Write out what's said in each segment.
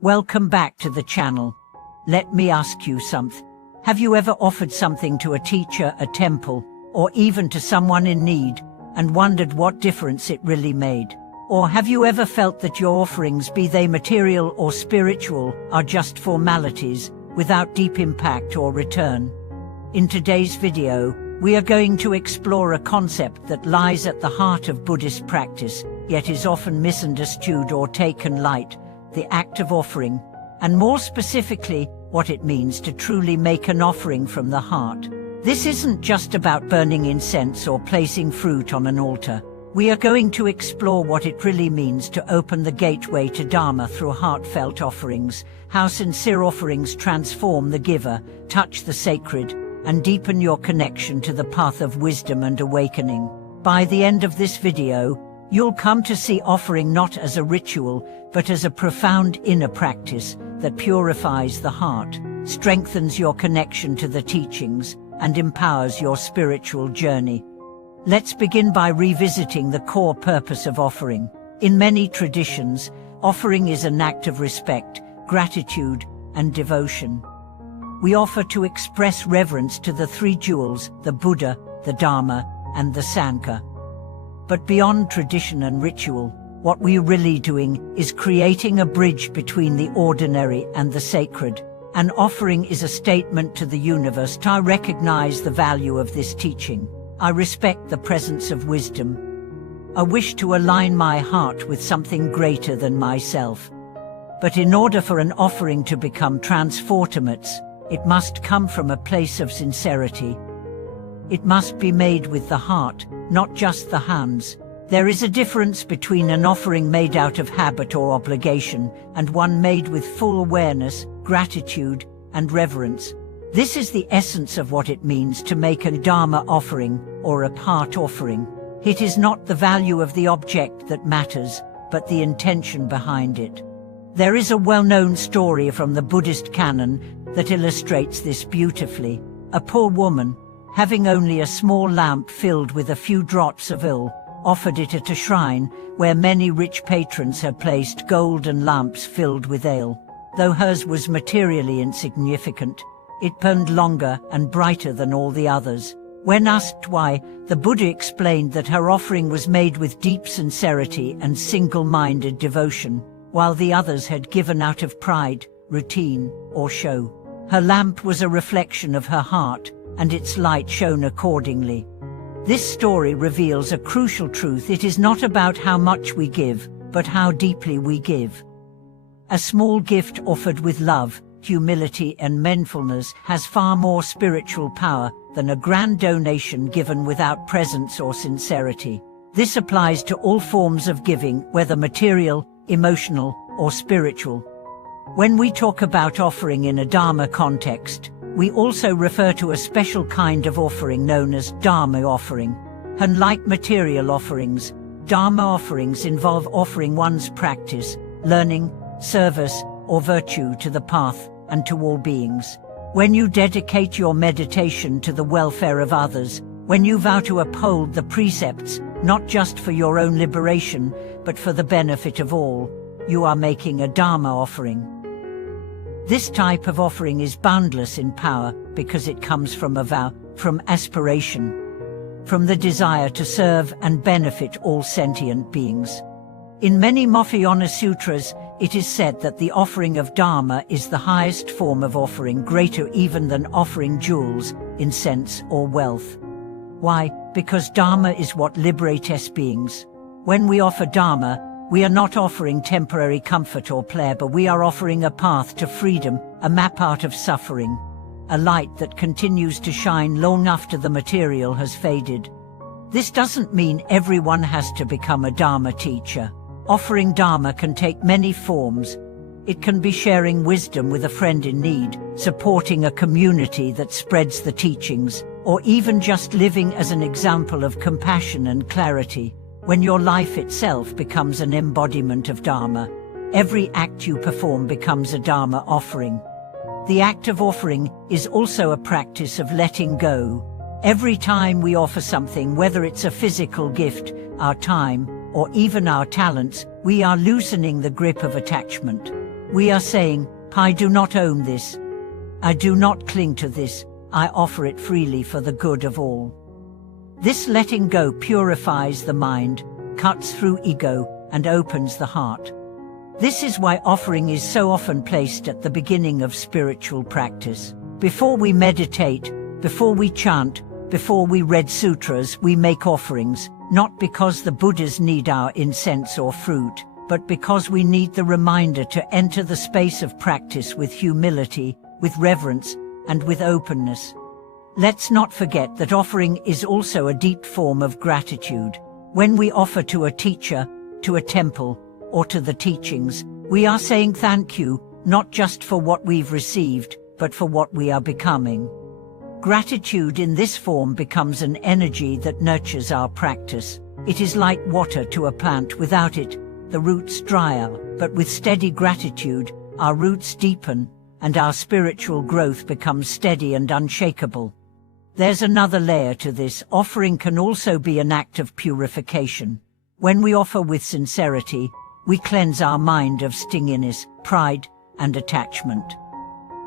Welcome back to the channel. Let me ask you something. Have you ever offered something to a teacher, a temple, or even to someone in need, and wondered what difference it really made? Or have you ever felt that your offerings, be they material or spiritual, are just formalities, without deep impact or return? In today's video, we are going to explore a concept that lies at the heart of Buddhist practice, yet is often misunderstood or taken light: the act of offering, and more specifically, what it means to truly make an offering from the heart. This isn't just about burning incense or placing fruit on an altar. We are going to explore what it really means to open the gateway to Dharma through heartfelt offerings, how sincere offerings transform the giver, touch the sacred, and deepen your connection to the path of wisdom and awakening. By the end of this video, you'll come to see offering not as a ritual, but as a profound inner practice that purifies the heart, strengthens your connection to the teachings, and empowers your spiritual journey. Let's begin by revisiting the core purpose of offering. In many traditions, offering is an act of respect, gratitude, and devotion. We offer to express reverence to the three jewels, the Buddha, the Dharma, and the Sangha. But beyond tradition and ritual, what we're really doing is creating a bridge between the ordinary and the sacred. An offering is a statement to the universe: I recognize the value of this teaching. I respect the presence of wisdom. I wish to align my heart with something greater than myself. But in order for an offering to become transformative, it must come from a place of sincerity. It must be made with the heart, not just the hands. There is a difference between an offering made out of habit or obligation, and one made with full awareness, gratitude, and reverence. This is the essence of what it means to make a Dharma offering, or a heart offering. It is not the value of the object that matters, but the intention behind it. There is a well-known story from the Buddhist canon that illustrates this beautifully. A poor woman, having only a small lamp filled with a few drops of oil, offered it at a shrine where many rich patrons had placed golden lamps filled with ale. Though hers was materially insignificant, it burned longer and brighter than all the others. When asked why, the Buddha explained that her offering was made with deep sincerity and single-minded devotion, while the others had given out of pride, routine, or show. Her lamp was a reflection of her heart, and its light shone accordingly. This story reveals a crucial truth: it is not about how much we give, but how deeply we give. A small gift offered with love, humility, and mindfulness has far more spiritual power than a grand donation given without presence or sincerity. This applies to all forms of giving, whether material, emotional, or spiritual. When we talk about offering in a Dharma context, we also refer to a special kind of offering known as Dharma offering. Unlike material offerings, Dharma offerings involve offering one's practice, learning, service, or virtue to the path and to all beings. When you dedicate your meditation to the welfare of others, when you vow to uphold the precepts, not just for your own liberation, but for the benefit of all, you are making a Dharma offering. This type of offering is boundless in power because it comes from a vow, from aspiration, from the desire to serve and benefit all sentient beings. In many Mahayana sutras, it is said that the offering of Dharma is the highest form of offering, greater even than offering jewels, incense, or wealth. Why? Because Dharma is what liberates beings. When we offer Dharma, we are not offering temporary comfort or pleasure, but we are offering a path to freedom, a map out of suffering, a light that continues to shine long after the material has faded. This doesn't mean everyone has to become a Dharma teacher. Offering Dharma can take many forms. It can be sharing wisdom with a friend in need, supporting a community that spreads the teachings, or even just living as an example of compassion and clarity. When your life itself becomes an embodiment of Dharma, every act you perform becomes a Dharma offering. The act of offering is also a practice of letting go. Every time we offer something, whether it's a physical gift, our time, or even our talents, we are loosening the grip of attachment. We are saying, I do not own this. I do not cling to this. I offer it freely for the good of all. This letting go purifies the mind, cuts through ego, and opens the heart. This is why offering is so often placed at the beginning of spiritual practice. Before we meditate, before we chant, before we read sutras, we make offerings, not because the Buddhas need our incense or fruit, but because we need the reminder to enter the space of practice with humility, with reverence, and with openness. Let's not forget that offering is also a deep form of gratitude. When we offer to a teacher, to a temple, or to the teachings, we are saying thank you, not just for what we've received, but for what we are becoming. Gratitude in this form becomes an energy that nurtures our practice. It is like water to a plant. Without it, the roots dry up, but with steady gratitude, our roots deepen, and our spiritual growth becomes steady and unshakable. There's another layer to this. Offering can also be an act of purification. When we offer with sincerity, we cleanse our mind of stinginess, pride, and attachment.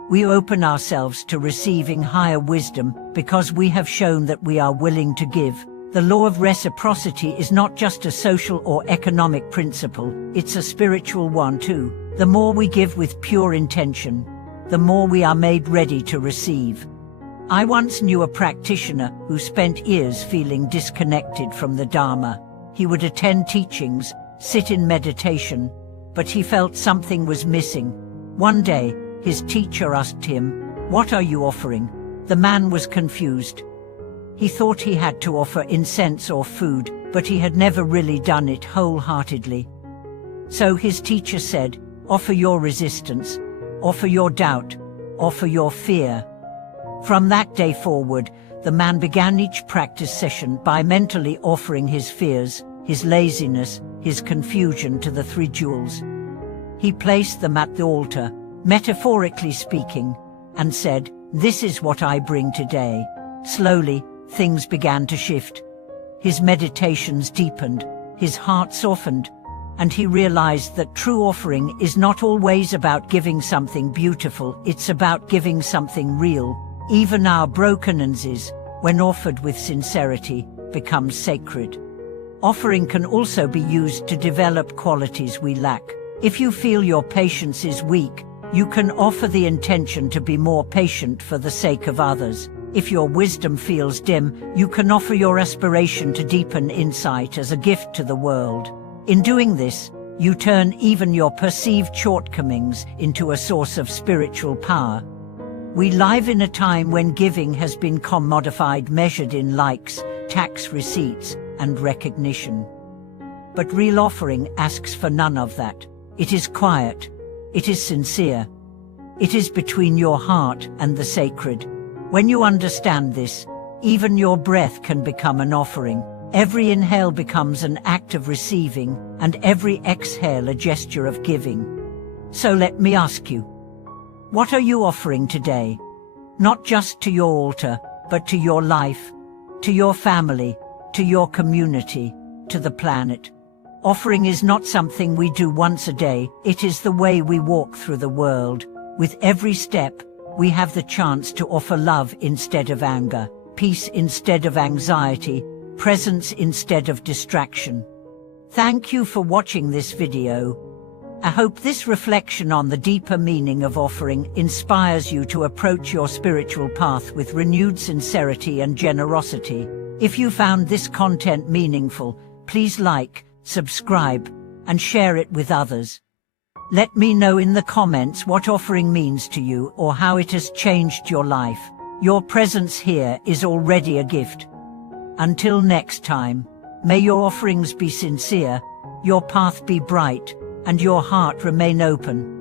We open ourselves to receiving higher wisdom because we have shown that we are willing to give. The law of reciprocity is not just a social or economic principle, it's a spiritual one too. The more we give with pure intention, the more we are made ready to receive. I once knew a practitioner who spent years feeling disconnected from the Dharma. He would attend teachings, sit in meditation, but he felt something was missing. One day, his teacher asked him, "What are you offering?" The man was confused. He thought he had to offer incense or food, but he had never really done it wholeheartedly. So his teacher said, "Offer your resistance, offer your doubt, offer your fear." From that day forward, the man began each practice session by mentally offering his fears, his laziness, his confusion to the three jewels. He placed them at the altar, metaphorically speaking, and said, "This is what I bring today." Slowly, things began to shift. His meditations deepened, his heart softened, and he realized that true offering is not always about giving something beautiful, it's about giving something real. Even our brokennesses, when offered with sincerity, become sacred. Offering can also be used to develop qualities we lack. If you feel your patience is weak, you can offer the intention to be more patient for the sake of others. If your wisdom feels dim, you can offer your aspiration to deepen insight as a gift to the world. In doing this, you turn even your perceived shortcomings into a source of spiritual power. We live in a time when giving has been commodified, measured in likes, tax receipts, and recognition. But real offering asks for none of that. It is quiet. It is sincere. It is between your heart and the sacred. When you understand this, even your breath can become an offering. Every inhale becomes an act of receiving, and every exhale a gesture of giving. So let me ask you, what are you offering today? Not just to your altar, but to your life, to your family, to your community, to the planet. Offering is not something we do once a day, it is the way we walk through the world. With every step, we have the chance to offer love instead of anger, peace instead of anxiety, presence instead of distraction. Thank you for watching this video. I hope this reflection on the deeper meaning of offering inspires you to approach your spiritual path with renewed sincerity and generosity. If you found this content meaningful, please like, subscribe, and share it with others. Let me know in the comments what offering means to you or how it has changed your life. Your presence here is already a gift. Until next time, may your offerings be sincere, your path be bright, and your heart remain open.